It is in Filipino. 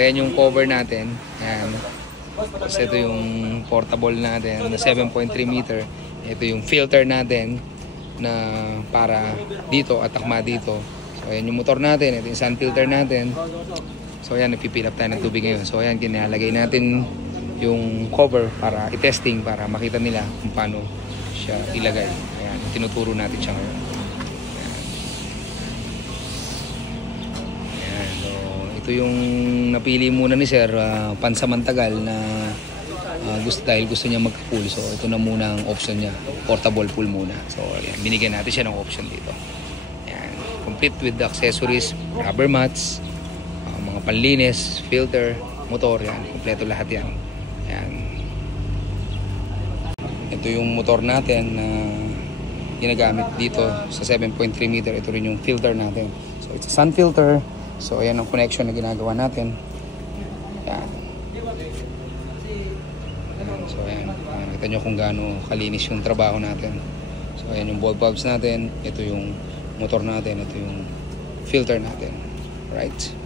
ayan yung cover natin. Ayan. Tapos ito yung portable natin na 7.3 meter. Ito yung filter natin na para dito at takma dito. So ayan yung motor natin. Ito yung sun filter natin. So ayan, nagpipill up tayo ng tubig ngayon. So ayan, kinalagay natin yung cover para i-testing, para makita nila kung paano siya ilagay. Ayan, tinuturo natin siya ngayon. Ito yung napili muna ni Sir, pansamantagal na dahil gusto niya magka-pool. So ito na muna ang option niya, portable pool muna. So ayan, binigyan natin siya ng option dito. Ayan, complete with the accessories, rubber mats, mga panlinis, filter, motor, yan, kompleto lahat yan. Ayan. Ito yung motor natin na ginagamit dito sa 7.3 meter. Ito rin yung filter natin. So it's a sun filter. So ayan ang connection na ginagawa natin. Ayan. So ayan, nakita nyo kung gaano kalinis yung trabaho natin. So ayan yung ball valves natin. Ito yung motor natin. Ito yung filter natin. Right.